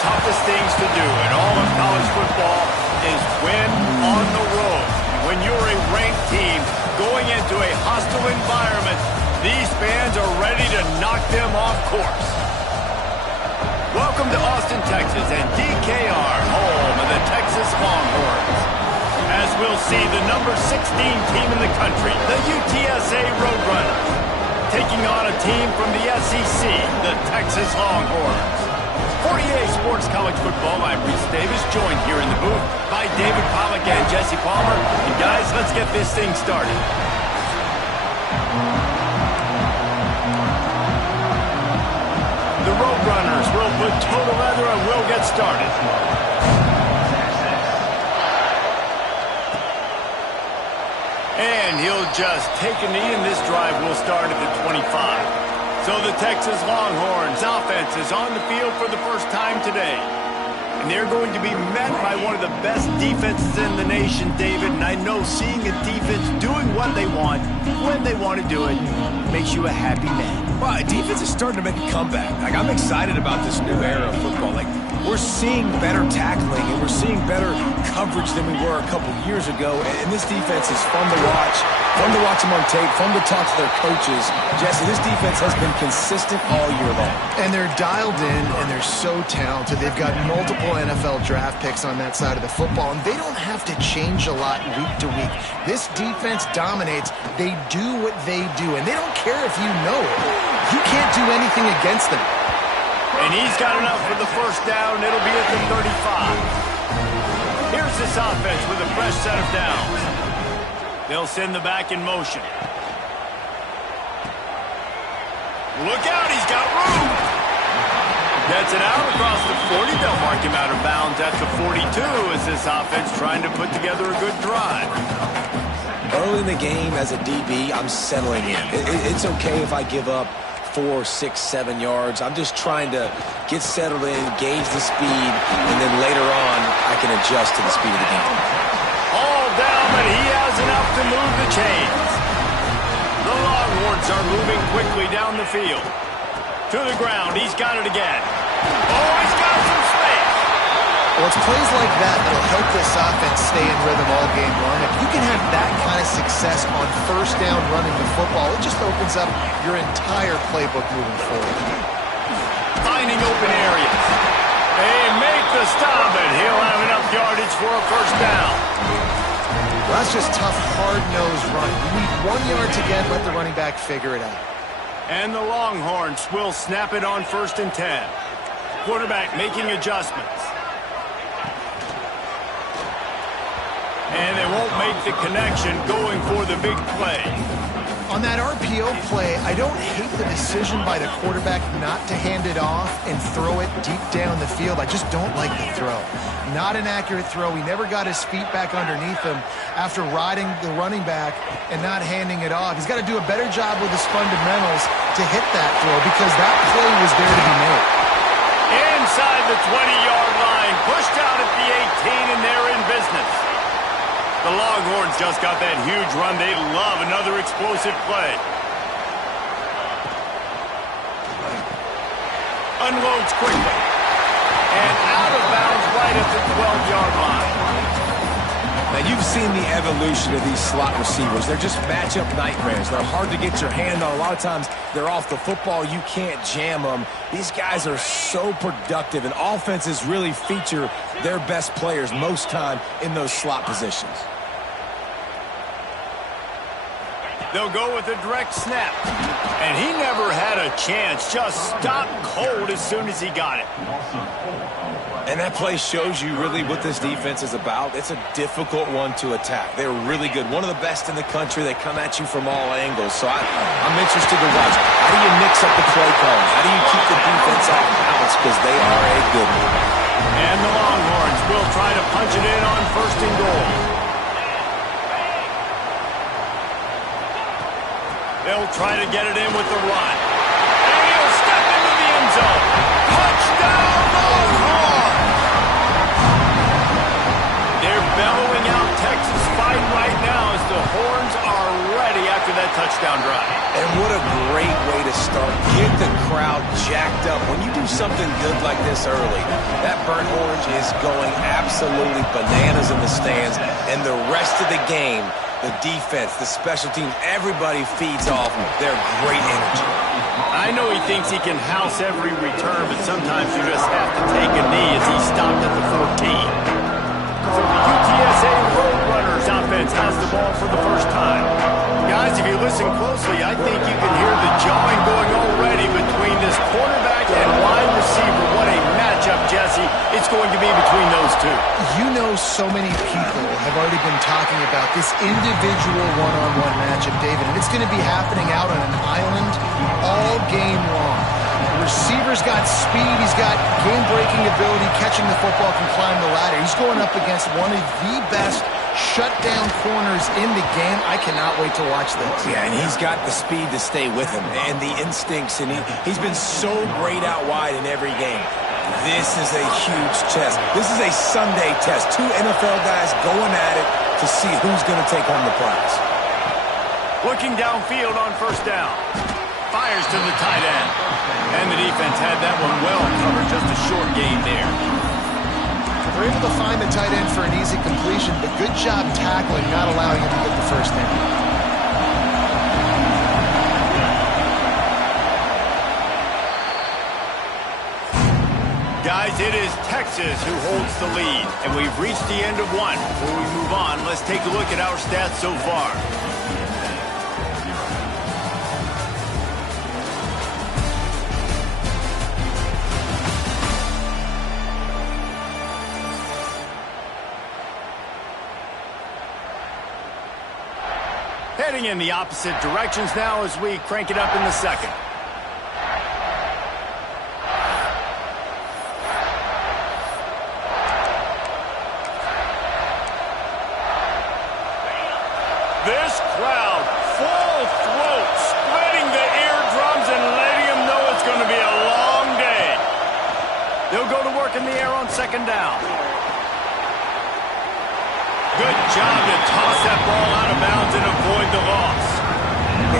toughest things to do in all of college football is win on the road. When you're a ranked team going into a hostile environment, these fans are ready to knock them off course. Welcome to Austin, Texas, and DKR, home of the Texas Longhorns. As we'll see, the number 16 team in the country, the UTSA Roadrunners, taking on a team from the SEC, the Texas Longhorns. For EA Sports College Football, I'm Reese Davis, joined here in the booth by David Pollack and Jesse Palmer. And guys, let's get this thing started. The Roadrunners will put total leather and we'll get started. And he'll just take a knee, and this drive will start at the 25. So the Texas Longhorns offense is on the field for the first time today. And they're going to be met by one of the best defenses in the nation, David. And I know seeing a defense doing what they want, when they want to do it, makes you a happy man. Well, defense is starting to make a comeback. Like, I'm excited about this new era of football. Like, we're seeing better tackling and we're seeing better coverage than we were a couple years ago. And this defense is fun to watch them on tape, fun to talk to their coaches. Jesse, this defense has been consistent all year long. And they're dialed in and they're so talented. They've got multiple NFL draft picks on that side of the football, and they don't have to change a lot week to week. This defense dominates. They do what they do, and they don't care if you know it. You can't do anything against them. And he's got enough for the first down. It'll be at the 35. Here's this offense with a fresh set of downs. They'll send the back in motion. Look out, he's got room. Gets it out across the 40. They'll mark him out of bounds at the 42 as this offense trying to put together a good drive. Early in the game as a DB, I'm settling in. It's okay if I give up 4, 6, 7 yards. I'm just trying to get settled in, gauge the speed, and then later on, I can adjust to the speed of the game. All down, but he has enough to move the chains. The Longhorns are moving quickly down the field. To the ground, he's got it again. Oh, he's got some space. Well, it's plays like that that'll help this offense stay in rhythm all game long. If you can have that kind of success on first down running the football, it just opens up your entire playbook moving forward. Finding open areas. They make the stop, and he'll have enough yardage for a first down. Well, that's just tough, hard-nosed running. You need 1 yard to get, let the running back figure it out. And the Longhorns will snap it on 1st and 10. Quarterback making adjustments. And they won't make the connection going for the big play. On that RPO play, I don't hate the decision by the quarterback not to hand it off and throw it deep down the field. I just don't like the throw. Not an accurate throw. He never got his feet back underneath him after riding the running back and not handing it off. He's got to do a better job with his fundamentals to hit that throw because that play was there to be made. Inside the 20-yard line, pushed out at the 18, and they're in business. The Longhorns just got that huge run. They love another explosive play. Unloads quickly. And out of bounds right at the 12-yard line. Now, you've seen the evolution of these slot receivers. They're just matchup nightmares. They're hard to get your hand on. A lot of times, they're off the football. You can't jam them. These guys are so productive, and offenses really feature their best players most time in those slot positions. They'll go with a direct snap. And he never had a chance. Just stopped cold as soon as he got it. And that play shows you really what this defense is about. It's a difficult one to attack. They're really good. One of the best in the country. They come at you from all angles. So I'm interested to watch. How do you mix up the play calling? How do you keep the defense off balance? Because they are a good one. And the Longhorns will try to punch it in on 1st and goal. They'll try to get it in with the run. And he'll step into the end zone. Touchdown, Longhorns! They're bellowing out Texas fight right now as the Horns are ready after that touchdown drive. And what a great way to to start. Get the crowd jacked up. When you do something good like this early, that burnt orange is going absolutely bananas in the stands. And the rest of the game, the defense, the special teams, everybody feeds off their great energy. I know he thinks he can house every return, but sometimes you just have to take a knee as he stopped at the 14. So the UTSA Roadrunners offense has the ball for the first time. Guys, if you listen closely, I think you can hear the jawing going already between this quarterback and wide receiver. What a matchup, Jesse, it's going to be between those two. You know, so many people have already been talking about this individual one-on-one matchup, David, and it's going to be happening out on an island all game long. The receiver's got speed, he's got game-breaking ability, catching the football, can climb the ladder. He's going up against one of the best shutdown corners in the game. I cannot wait to watch this. Yeah, and he's got the speed to stay with him and the instincts, and he's been so great out wide in every game. This is a huge test. This is a Sunday test. Two NFL guys going at it to see who's going to take home the prize. Looking downfield on first down. Fires to the tight end. And the defense had that one well covered. Just a short gain there. They're able to find the tight end for an easy completion, but good job tackling, not allowing him to get the first down. Guys, it is Texas who holds the lead, and we've reached the end of one. Before we move on, let's take a look at our stats so far. Heading in the opposite directions now as we crank it up in the second. This crowd, full throat, spreading the eardrums and letting them know it's going to be a long day. They'll go to work in the air on second down. Good job to toss that ball out of bounds and avoid the loss.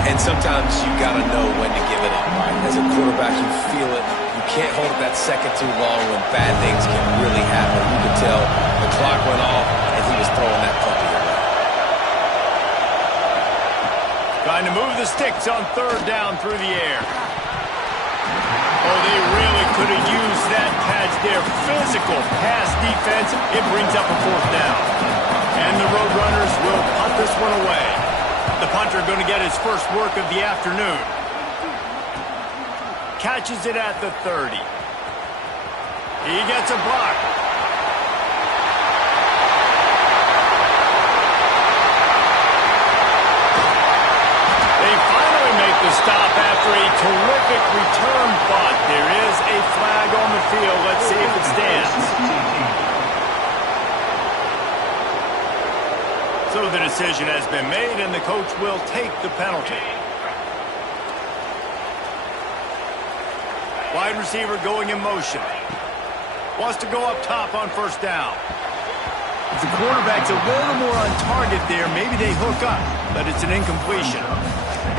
And sometimes you got to know when to give it up, right? As a quarterback, you feel it. You can't hold it that second too long when bad things can really happen. You could tell the clock went off and he was throwing that puppy away. Trying to move the sticks on third down through the air. Oh, they really could have used that catch there. Physical pass defense. It brings up a fourth down. And the Roadrunners will punt this one away. The punter going to get his first work of the afternoon. Catches it at the 30. He gets a block. They finally make the stop after a terrific return, but there is a flag on the field. Let's see if it stands. So the decision has been made, and the coach will take the penalty. Wide receiver going in motion. Wants to go up top on first down. If the quarterback's a little more on target there, maybe they hook up, but it's an incompletion.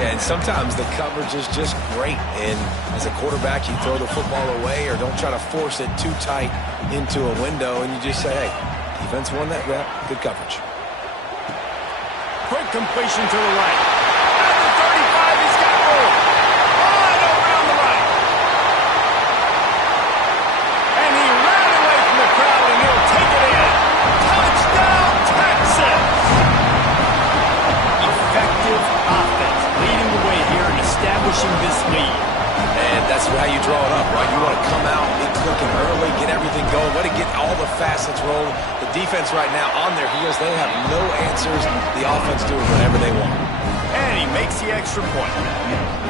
Yeah, and sometimes the coverage is just great. And as a quarterback, you throw the football away or don't try to force it too tight into a window, and you just say, hey, defense won that rep, good coverage. Quick completion to the right. At the 35, he's got room. Wide around the right. And he ran away from the crowd, and he'll take it in. Touchdown, Texas! Effective offense, leading the way here and establishing this lead. And that's how you draw it up, right? You want to come out, be clicking early, get everything going, want to get all the facets rolling. The defense right now on their heels, they have no answers. The offense doing whatever they want. And he makes the extra point.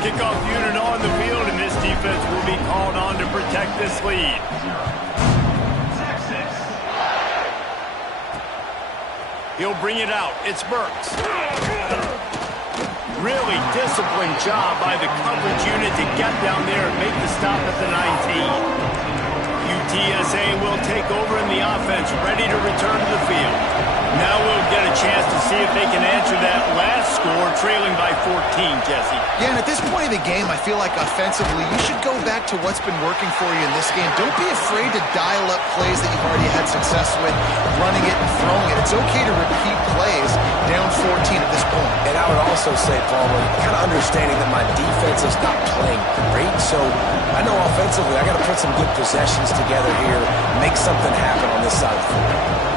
Kickoff unit on the field, and this defense will be called on to protect this lead. He'll bring it out. It's Burks. Really disciplined job by the coverage unit to get down there and make the stop at the 19. UTSA will take over in the offense, ready to return to the field. Now we'll get a chance to see if they can answer that last score, trailing by 14, Jesse. Yeah, and at this point in the game, I feel like offensively, you should go back to what's been working for you in this game. Don't be afraid to dial up plays that you've already had success with, running it and throwing it. It's okay to repeat plays down 14 at this point. And I would also say, Palmer, kind of understanding that my defense is not playing great, so I know offensively I got to put some good possessions together here, make something happen on this side of the floor.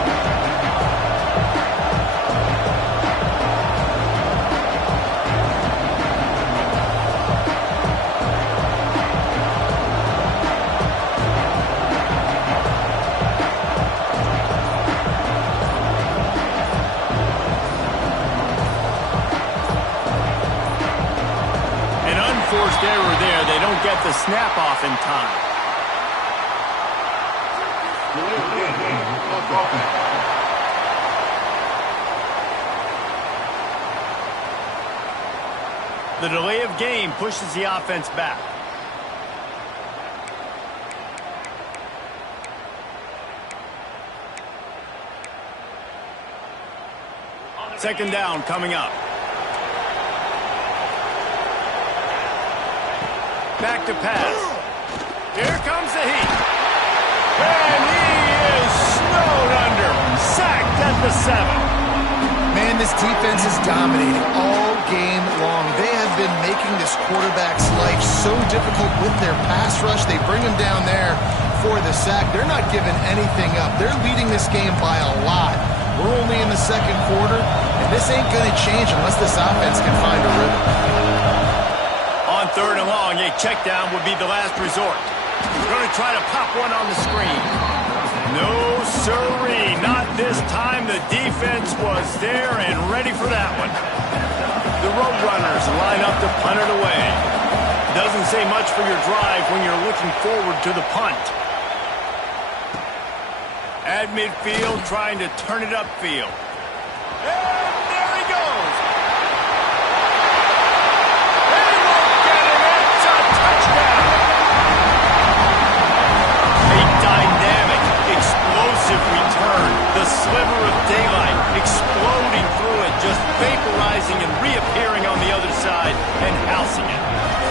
Error there. They don't get the snap off in time. The delay of game pushes the offense back. Second down coming up. Back to pass. Here comes the heat. And he is snowed under. Sacked at the 7. Man, this defense is dominating all game long. They have been making this quarterback's life so difficult with their pass rush. They bring him down there for the sack. They're not giving anything up. They're leading this game by a lot. We're only in the second quarter, and this ain't going to change unless this offense can find a rhythm. On third and long, a check down would be the last resort. We're going to try to pop one on the screen. No, sirree, not this time. The defense was there and ready for that one. The Roadrunners line up to punt it away. Doesn't say much for your drive when you're looking forward to the punt. At midfield, trying to turn it upfield. And there he goes. Return, the sliver of daylight exploding through it, just vaporizing and reappearing on the other side and housing it.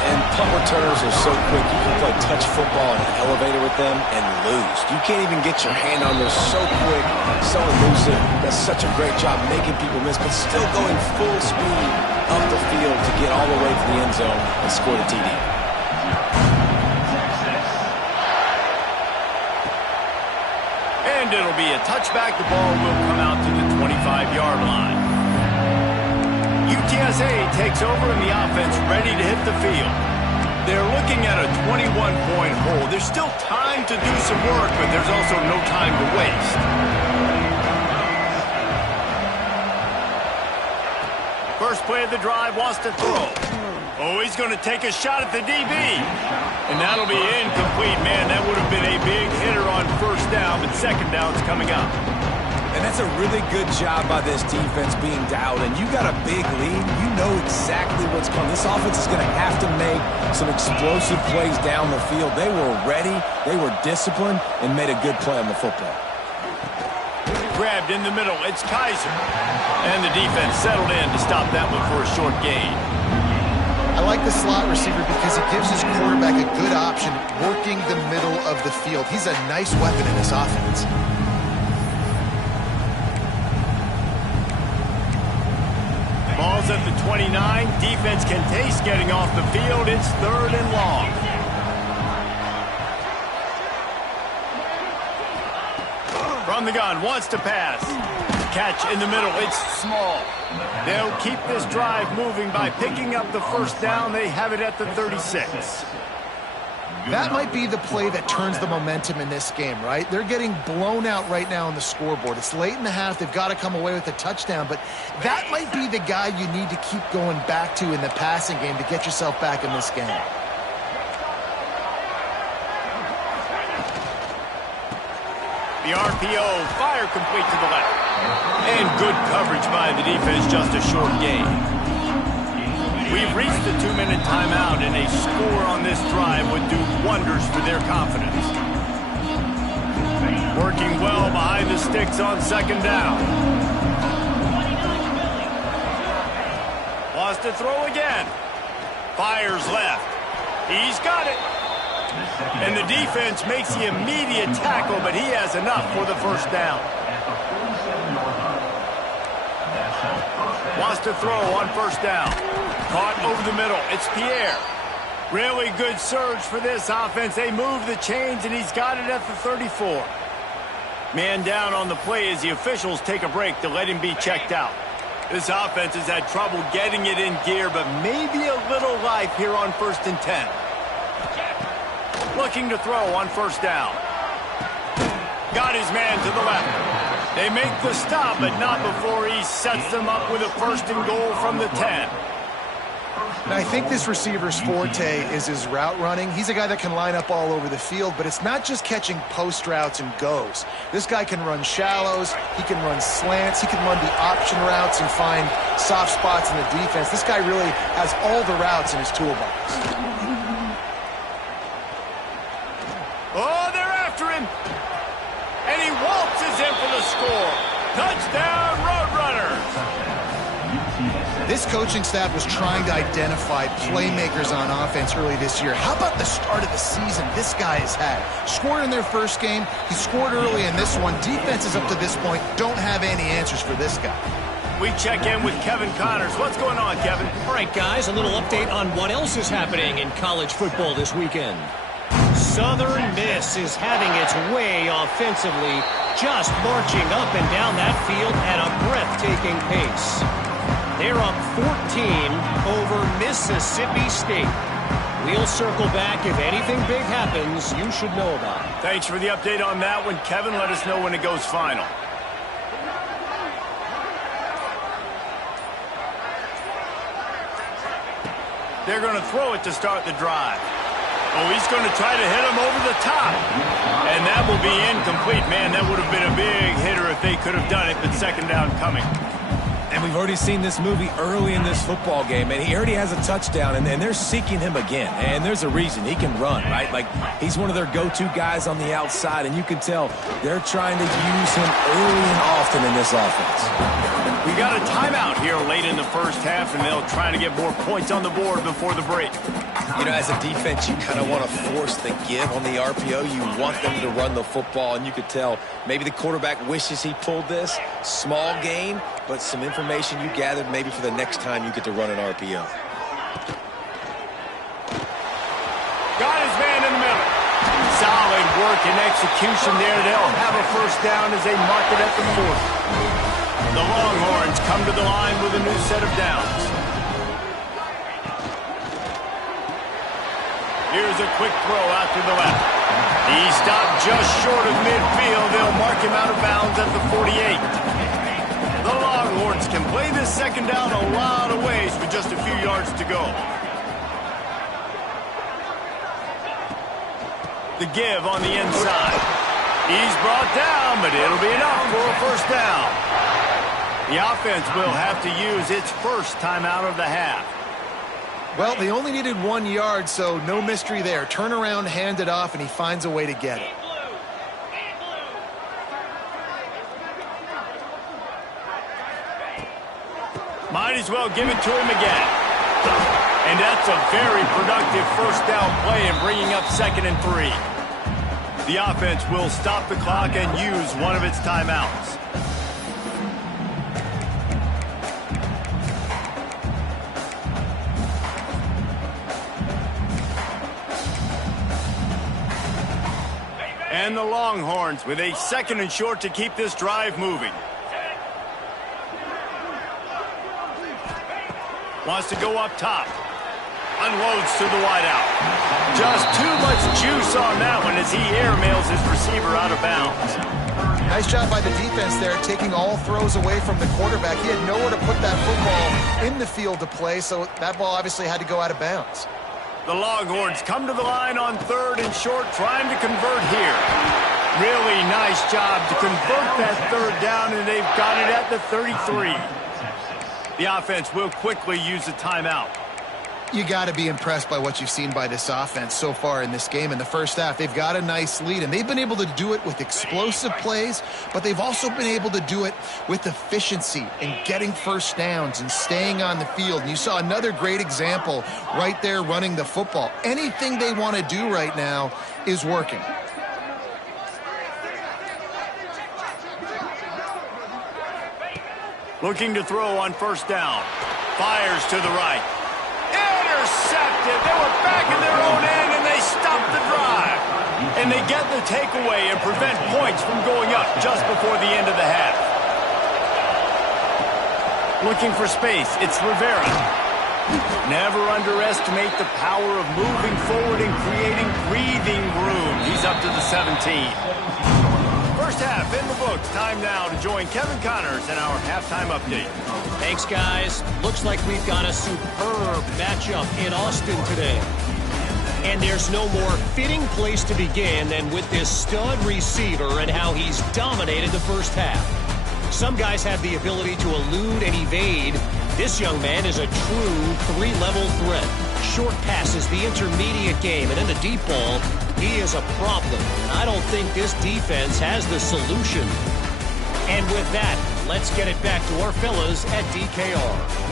And punt returners are so quick. You can play touch football in an elevator with them and lose. You can't even get your hand on those. So quick, so elusive. Does such a great job making people miss, but still going full speed up the field to get all the way to the end zone and score the TD. And it'll be a touchback. The ball will come out to the 25-yard line. UTSA takes over and the offense ready to hit the field. They're looking at a 21-point hole. There's still time to do some work, but there's also no time to waste. First play of the drive, wants to throw. Oh, he's going to take a shot at the DB. And that'll be incomplete, man. That would have been a big hitter on first down, but second down's coming up. And that's a really good job by this defense being dialed in. You got a big lead. You know exactly what's coming. This offense is going to have to make some explosive plays down the field. They were ready, they were disciplined, and made a good play on the football. Grabbed in the middle. It's Kaiser. And the defense settled in to stop that one for a short gain. I like the slot receiver because it gives his quarterback a good option working the middle of the field. He's a nice weapon in this offense. Ball's at the 29. Defense can taste getting off the field. It's third and long. From the gun, wants to pass. Catch in the middle, it's small. They'll keep this drive moving by picking up the first down. They have it at the 36. That might be the play that turns the momentum in this game, right? They're getting blown out right now on the scoreboard. It's late in the half. They've got to come away with a touchdown, but that might be the guy you need to keep going back to in the passing game to get yourself back in this game. The RPO, fire complete to the left. And good coverage by the defense, just a short gain. We've reached the 2-minute timeout, and a score on this drive would do wonders for their confidence. Working well behind the sticks on second down. Wants to throw again. Fires left. He's got it. And the defense makes the immediate tackle, but he has enough for the first down. Wants to throw on first down. Caught over the middle. It's Pierre. Really good surge for this offense. They move the chains, and he's got it at the 34. Man down on the play as the officials take a break to let him be checked out. This offense has had trouble getting it in gear, but maybe a little life here on 1st and 10. Looking to throw on first down. Got his man to the left. They make the stop, but not before he sets them up with a 1st and goal from the 10. Now, I think this receiver's forte is his route running. He's a guy that can line up all over the field, but it's not just catching post routes and goes. This guy can run shallows, he can run slants, he can run the option routes and find soft spots in the defense. This guy really has all the routes in his toolbox. Oh, they're after him. And he waltzes in for the score. Touchdown, Roadrunners. This coaching staff was trying to identify playmakers on offense early this year. How about the start of the season this guy has had? Scored in their first game. He scored early in this one. Defenses up to this point don't have any answers for this guy. We check in with Kevin Connors. What's going on, Kevin? All right, guys, a little update on what else is happening in college football this weekend. Southern Miss is having its way offensively, just marching up and down that field at a breathtaking pace. They're up 14 over Mississippi State. We'll circle back if anything big happens you should know about. Thanks for the update on that one, Kevin. Let us know when it goes final. They're going to throw it to start the drive. Oh, he's going to try to hit him over the top. And that will be incomplete. Man, that would have been a big hitter if they could have done it, but second down coming. And we've already seen this movie early in this football game, and he already has a touchdown, and they're seeking him again. And there's a reason. He can run, right? Like, he's one of their go-to guys on the outside, and you can tell they're trying to use him early and often in this offense. We got a timeout here late in the first half, and they'll try to get more points on the board before the break. You know, as a defense, you kind of want to force the give on the RPO. You want them to run the football, and you could tell maybe the quarterback wishes he pulled this. Small gain, but some information you gathered maybe for the next time you get to run an RPO. Got his man in the middle. Solid work and execution there. They'll have a first down as they mark it at the 40. The Longhorns come to the line with a new set of downs. Here's a quick throw out to the left. He stopped just short of midfield. They'll mark him out of bounds at the 48. The Longhorns can play this second down a lot of ways with just a few yards to go. The give on the inside. He's brought down, but it'll be enough for a first down. The offense will have to use its first timeout of the half. Well, they only needed 1 yard, so no mystery there. Turn around, hand it off, and he finds a way to get it. Might as well give it to him again. And that's a very productive first down play in bringing up 2nd and 3. The offense will stop the clock and use one of its timeouts. And the Longhorns with a 2nd and short to keep this drive moving. Wants to go up top. Unloads to the wideout. Just too much juice on that one as he airmails his receiver out of bounds. Nice job by the defense there, taking all throws away from the quarterback. He had nowhere to put that football in the field to play, so that ball obviously had to go out of bounds. The Longhorns come to the line on 3rd and short, trying to convert here. Really nice job to convert that 3rd down, and they've got it at the 33. The offense will quickly use a timeout. You got to be impressed by what you've seen by this offense so far in this game. In the first half, they've got a nice lead, and they've been able to do it with explosive plays, but they've also been able to do it with efficiency and getting first downs and staying on the field. And you saw another great example right there running the football. Anything they want to do right now is working. Looking to throw on first down. Fires to the right. Intercepted. They were back in their own end, and they stopped the drive. And they get the takeaway and prevent points from going up just before the end of the half. Looking for space. It's Rivera. Never underestimate the power of moving forward and creating breathing room. He's up to the 17. First half in the books. Time now to join Kevin Connors in our halftime update. Thanks, guys. Looks like we've got a superb matchup in Austin today. And there's no more fitting place to begin than with this stud receiver and how he's dominated the first half. Some guys have the ability to elude and evade. This young man is a true three-level threat. Short passes, the intermediate game, and in the deep ball, he is a problem. And I don't think this defense has the solution. And with that, let's get it back to our fellas at DKR.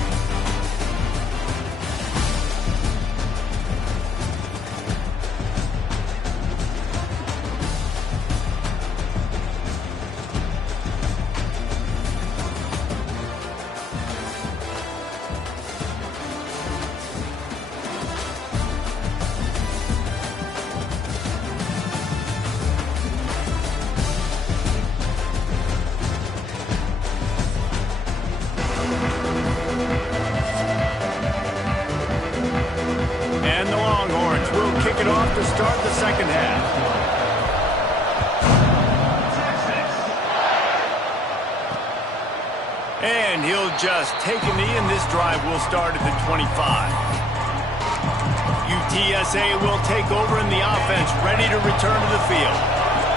To start the second half. And he'll just take a knee, and this drive will start at the 25. UTSA will take over in the offense, ready to return to the field.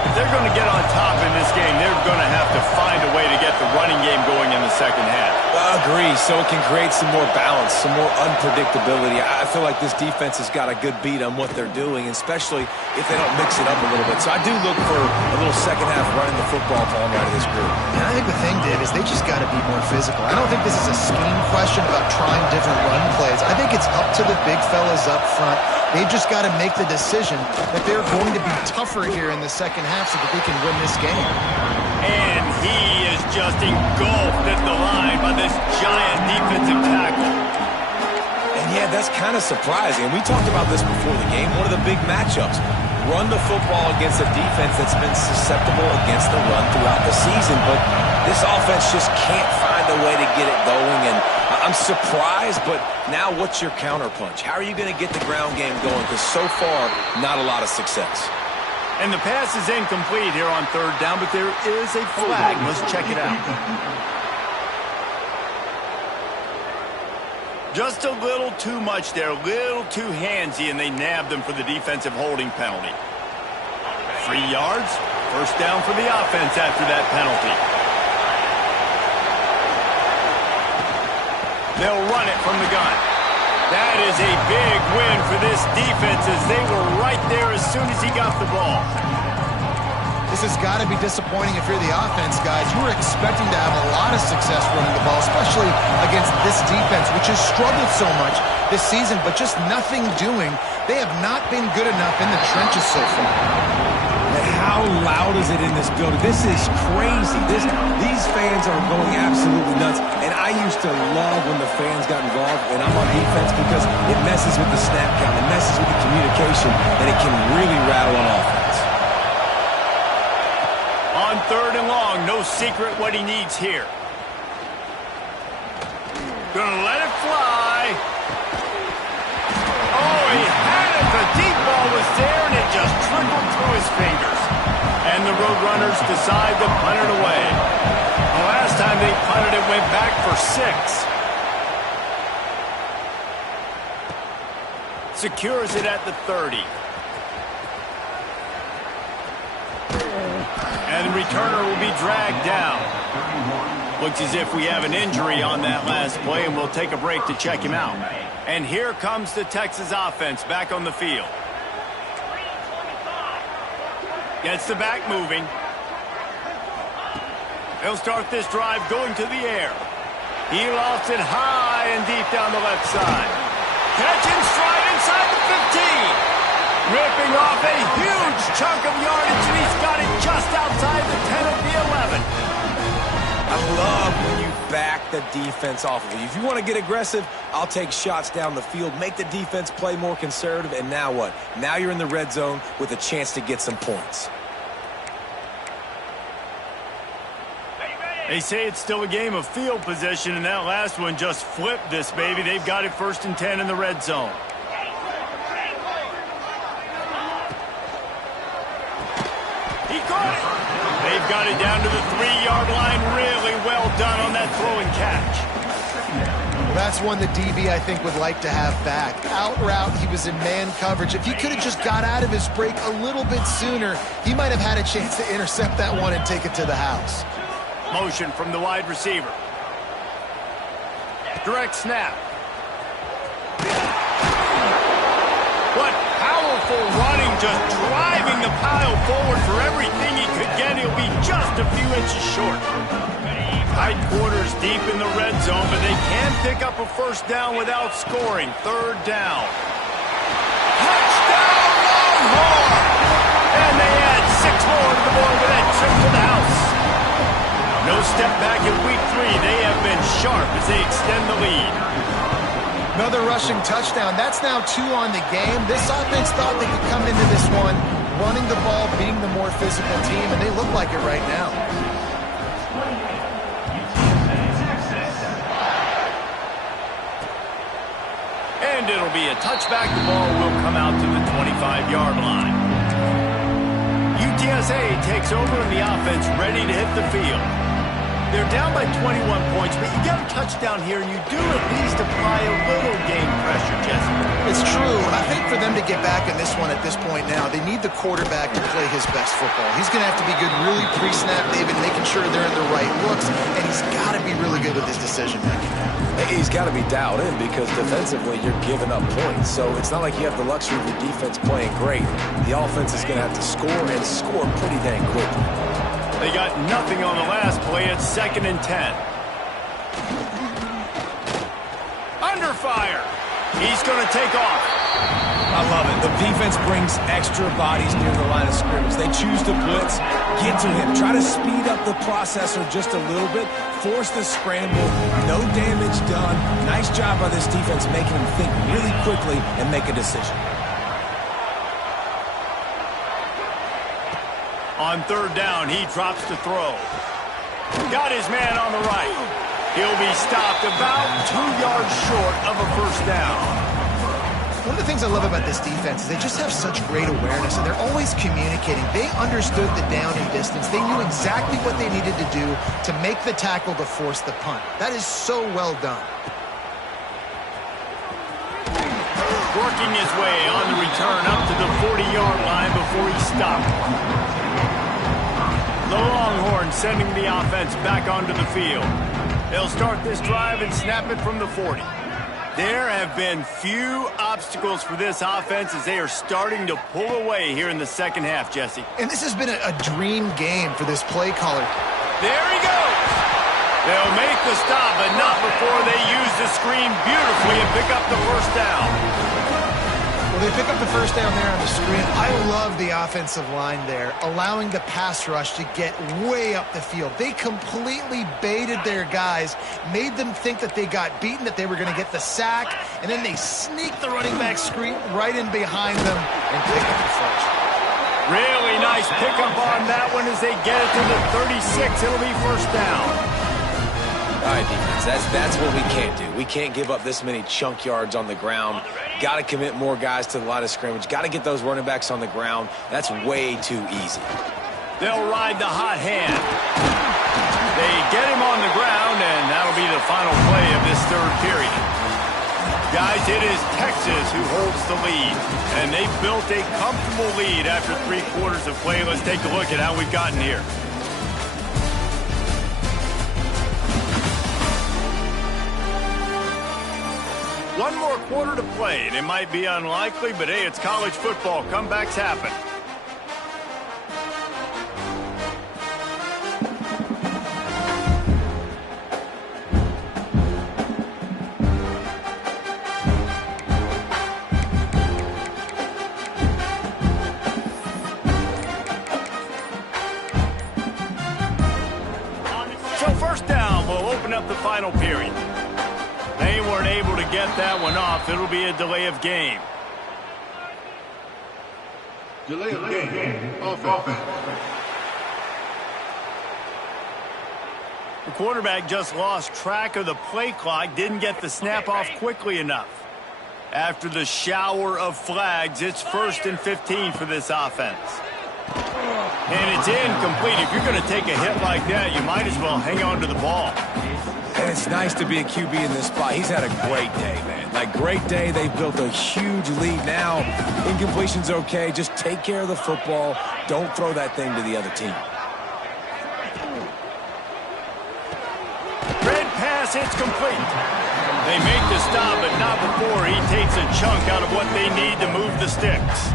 If they're going to get on top in this game, they're going to have to find a way to get the running game going in the second half. I agree, so it can create some more balance, some more unpredictability. I feel like this defense has got a good beat on what they're doing, especially if they don't mix it up a little bit. So I do look for a little second half running the football to out of this group. And I think the thing, Dave, is they just got to be more physical. I don't think this is a scheme question about trying different run plays. I think it's up to the big fellas up front. They've just got to make the decision that they're going to be tougher here in the second half so that they can win this game. And he is just engulfed at the line by this giant defensive tackle. And yeah, that's kind of surprising. And we talked about this before the game. One of the big matchups. Run the football against a defense that's been susceptible against the run throughout the season. But this offense just can't find a way to get it going. And I'm surprised, but now what's your counterpunch? How are you going to get the ground game going? Because so far, not a lot of success. And the pass is incomplete here on third down, but there is a flag. Let's check it out. Just a little too much there, a little too handsy, and they nabbed them for the defensive holding penalty. 3 yards, first down for the offense after that penalty. They'll run it from the gun. That is a big win for this defense as they were right there as soon as he got the ball. This has got to be disappointing if you're the offense, guys. You were expecting to have a lot of success running the ball, especially against this defense, which has struggled so much this season, but just nothing doing. They have not been good enough in the trenches so far. How loud is it in this building? This is crazy. These fans are going absolutely nuts. And I used to love when the fans got involved when I'm on defense because it messes with the snap count, it messes with the communication, and it can really rattle an offense. On third and long, no secret what he needs here. Gonna let it fly. Oh, he had it. The deep ball was there, and it just trickled through his fingers. And the Roadrunners decide to punt it away. The last time they punted it went back for 6. Secures it at the 30. And the returner will be dragged down. Looks as if we have an injury on that last play, and we'll take a break to check him out. And here comes the Texas offense back on the field. Gets the back moving. He'll start this drive going to the air. He lofts it high and deep down the left side. Catch and stride inside the 15. Ripping off a huge chunk of yardage, and he's got it just outside the 10 of the 11. I love when you back the defense off of you. If you want to get aggressive, I'll take shots down the field, make the defense play more conservative, and now what? Now you're in the red zone with a chance to get some points. They say it's still a game of field position, and that last one just flipped this baby. They've got it 1st and 10 in the red zone. He caught it. They've got it down to the 3-yard line. Really well done on that throw and catch. Well, that's one the DB, I think, would like to have back. Out route, he was in man coverage. If he could have just got out of his break a little bit sooner, he might have had a chance to intercept that one and take it to the house. Motion from the wide receiver. Direct snap. What powerful running, just driving the pile forward for everything he could get. He'll be just a few inches short. Tight quarters deep in the red zone, but they can pick up a 1st down without scoring. 3rd down. Touchdown, Longhorn! And they add 6 more to the board with that trip to the house. No step back in week 3. They have been sharp as they extend the lead. Another rushing touchdown. That's now 2 on the game. This offense thought they could come into this one running the ball, being the more physical team, and they look like it right now. And it'll be a touchback. The ball will come out to the 25-yard line. UTSA takes over in the offense, ready to hit the field. They're down by 21 points, but you get a touchdown here, and you do at least apply a little game pressure, Jesse. It's true. I think for them to get back in this one at this point now, they need the quarterback to play his best football. He's going to have to be good really pre-snap, David, making sure they're in the right looks, and he's got to be really good with his decision-making now. He's got to be dialed in because defensively you're giving up points. So it's not like you have the luxury of your defense playing great. The offense is going to have to score and score pretty dang quickly. They got nothing on the last play. It's 2nd and 10. Under fire. He's going to take off. I love it. The defense brings extra bodies near the line of scrimmage. They choose to blitz, get to him, try to speed up the processor just a little bit, force the scramble, no damage done. Nice job by this defense making him think really quickly and make a decision. On 3rd down, he drops to throw. Got his man on the right. He'll be stopped about 2 yards short of a 1st down. One of the things I love about this defense is they just have such great awareness, and they're always communicating. They understood the down and distance. They knew exactly what they needed to do to make the tackle to force the punt. That is so well done. Working his way on the return up to the 40-yard line before he stopped. The Longhorns sending the offense back onto the field. They'll start this drive and snap it from the 40. There have been few obstacles for this offense as they are starting to pull away here in the 2nd half, Jesse. And this has been a dream game for this play caller. There he goes. They'll make the stop, but not before they use the screen beautifully and pick up the 1st down. Well, they pick up the 1st down there on the screen. I love the offensive line there, allowing the pass rush to get way up the field. They completely baited their guys, made them think that they got beaten, that they were going to get the sack, and then they sneaked the running back screen right in behind them and pick up the first. Really nice pickup on that one as they get it to the 36. It'll be 1st down. All right, defense, that's what we can't do. We can't give up this many chunk yards on the ground. Got to commit more guys to the line of scrimmage. Got to get those running backs on the ground. That's way too easy. They'll ride the hot hand. They get him on the ground, and that'll be the final play of this 3rd period. Guys, it is Texas who holds the lead, and they built a comfortable lead after 3 quarters of play. Let's take a look at how we've gotten here. One more quarter to play, and it might be unlikely, but hey, it's college football. Comebacks happen. So first down will open up the final period. They weren't able to get that one off. It'll be a delay of game. Delay of game. Offense. The quarterback just lost track of the play clock, didn't get the snap off quickly enough. After the shower of flags, it's 1st and 15 for this offense. And it's incomplete. If you're going to take a hit like that, you might as well hang on to the ball. And it's nice to be a QB in this spot. He's had a great day, man. Like, great day. They've built a huge lead now. Incompletion's okay. Just take care of the football. Don't throw that thing to the other team. Red pass, it's complete. They make the stop, but not before he takes a chunk out of what they need to move the sticks.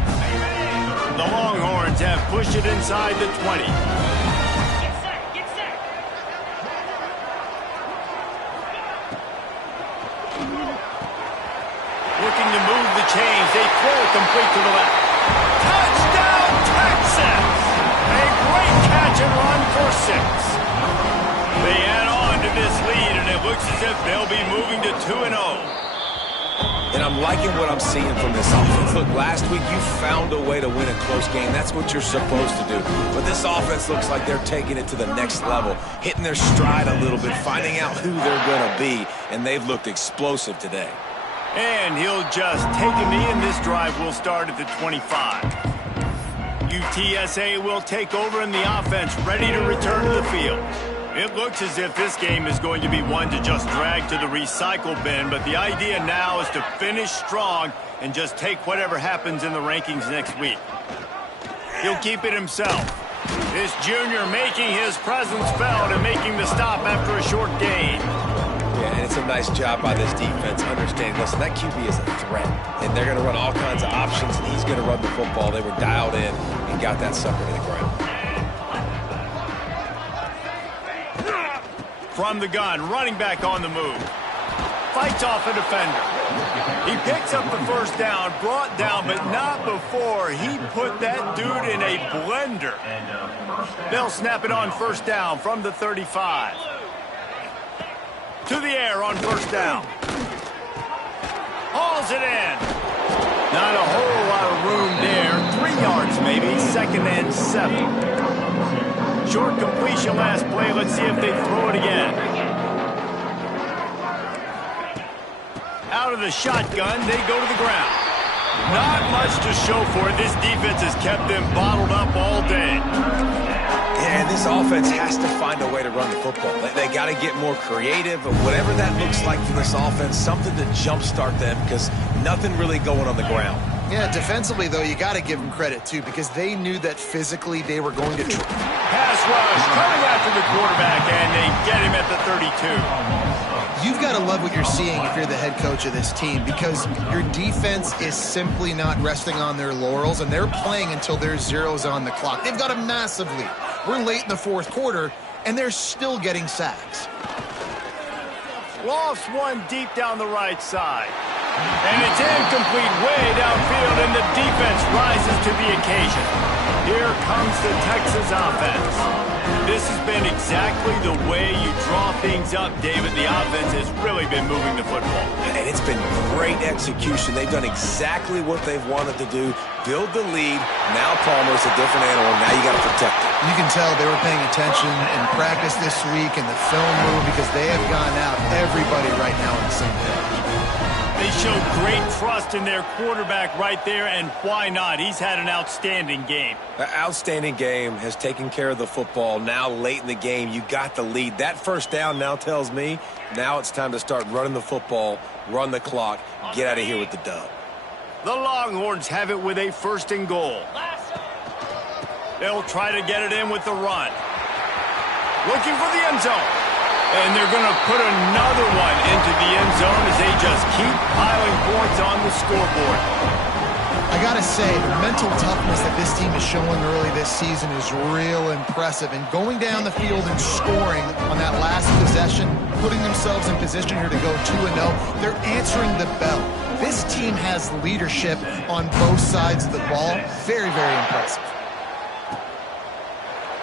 The Longhorns have pushed it inside the 20. Looking to move the chains. They throw it complete to the left. Touchdown, Texas! A great catch and run for 6. They add on to this lead, and it looks as if they'll be moving to 2-0. And I'm liking what I'm seeing from this offense. Look, last week you found a way to win a close game. That's what you're supposed to do. But this offense looks like they're taking it to the next level, hitting their stride a little bit, finding out who they're going to be, and they've looked explosive today. And he'll just take a knee, and this drive will start at the 25. UTSA will take over in the offense, ready to return to the field. It looks as if this game is going to be one to just drag to the recycle bin, but the idea now is to finish strong and just take whatever happens in the rankings next week. He'll keep it himself. This junior making his presence felt and making the stop after a short gain. Yeah, and it's a nice job by this defense understanding, listen, that QB is a threat, and they're going to run all kinds of options, and he's going to run the football. They were dialed in and got that sucker to the ground. From the gun, running back on the move. Fights off a defender. He picks up the first down, brought down, but not before he put that dude in a blender. They'll snap it on first down from the 35. To the air on first down. Hauls it in. Not a whole lot of room there. 3 yards maybe, 2nd and 7. Short completion last play. Let's see if they throw it again. Out of the shotgun, they go to the ground. Not much to show for it. This defense has kept them bottled up all day. Yeah, this offense has to find a way to run the football. They got to get more creative, but whatever that looks like for this offense, something to jumpstart them because nothing really going on the ground. Yeah, defensively, though, you got to give them credit, too, because they knew that physically they were going to pass rush coming after the quarterback, and they get him at the 32. You've got to love what you're seeing if you're the head coach of this team because your defense is simply not resting on their laurels, and they're playing until there's zeros on the clock. They've got a massive lead. We're late in the 4th quarter, and they're still getting sacks. Lost one deep down the right side. And it's incomplete way downfield, and the defense rises to the occasion. Here comes the Texas offense. This has been exactly the way you draw things up, David. The offense has really been moving the football. And it's been great execution. They've done exactly what they've wanted to do. Build the lead. Now Palmer's a different animal. Now you got to protect it. You can tell they were paying attention in practice this week in the film room because they have gone out everybody right now on the same page. They showed great trust in their quarterback right there, and why not? He's had an outstanding game. An outstanding game, has taken care of the football. Now late in the game, you got the lead. That first down now tells me now it's time to start running the football, run the clock, get out of here with the dub. The Longhorns have it with a 1st and goal. They'll try to get it in with the run. Looking for the end zone. And they're going to put another one into the end zone as they just keep piling points on the scoreboard. I got to say, the mental toughness that this team is showing early this season is real impressive. And going down the field and scoring on that last possession, putting themselves in position here to go 2-0, they're answering the bell. This team has leadership on both sides of the ball. Very, very impressive.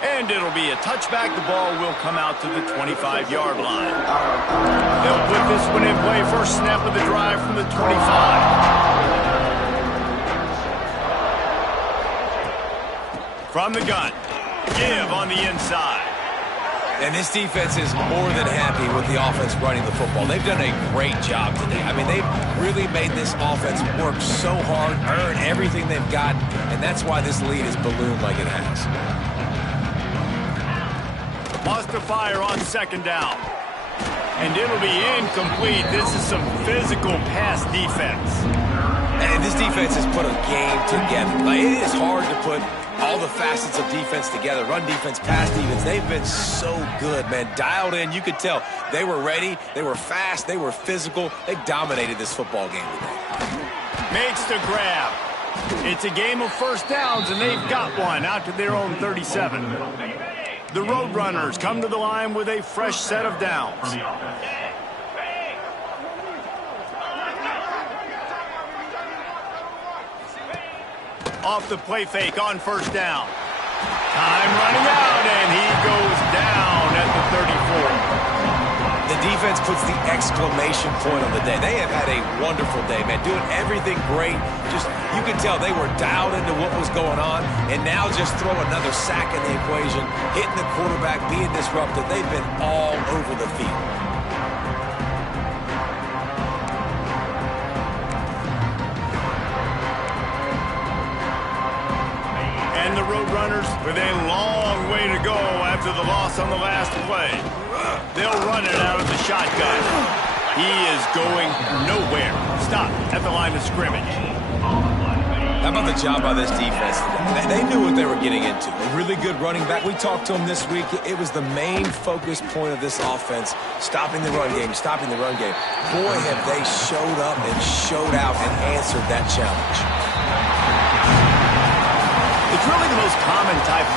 And it'll be a touchback. The ball will come out to the 25-yard line. They'll put this one in play. First snap of the drive from the 25. From the gun. Give on the inside. And this defense is more than happy with the offense running the football. They've done a great job today. I mean, they've really made this offense work so hard, earn everything they've got, and that's why this lead is ballooned like it has. Lost to fire on second down. And it'll be incomplete. This is some physical pass defense. And this defense has put a game together. Like, it is hard to put all the facets of defense together. Run defense, pass defense. They've been so good, man. Dialed in. You could tell they were ready. They were fast. They were physical. They dominated this football game today. Makes the grab. It's a game of first downs, and they've got one out to their own 37. The Roadrunners come to the line with a fresh set of downs. Off the play fake on first down. Time running out, and he goes down at the 34. The defense puts the exclamation point on the day. They have had a wonderful day, man. Doing everything great. Just, you can tell they were dialed into what was going on, and now just throw another sack in the equation, hitting the quarterback, being disrupted. They've been all over the field. And the Roadrunners with a long way to go after the loss on the last play. They'll run it out of the shotgun. He is going nowhere. Stop at the line of scrimmage. How about the job by this defense today? They knew what they were getting into. A really good running back. We talked to him this week. It was the main focus point of this offense, stopping the run game, stopping the run game. Boy, have they showed up and showed out and answered that challenge. It's really the most common type of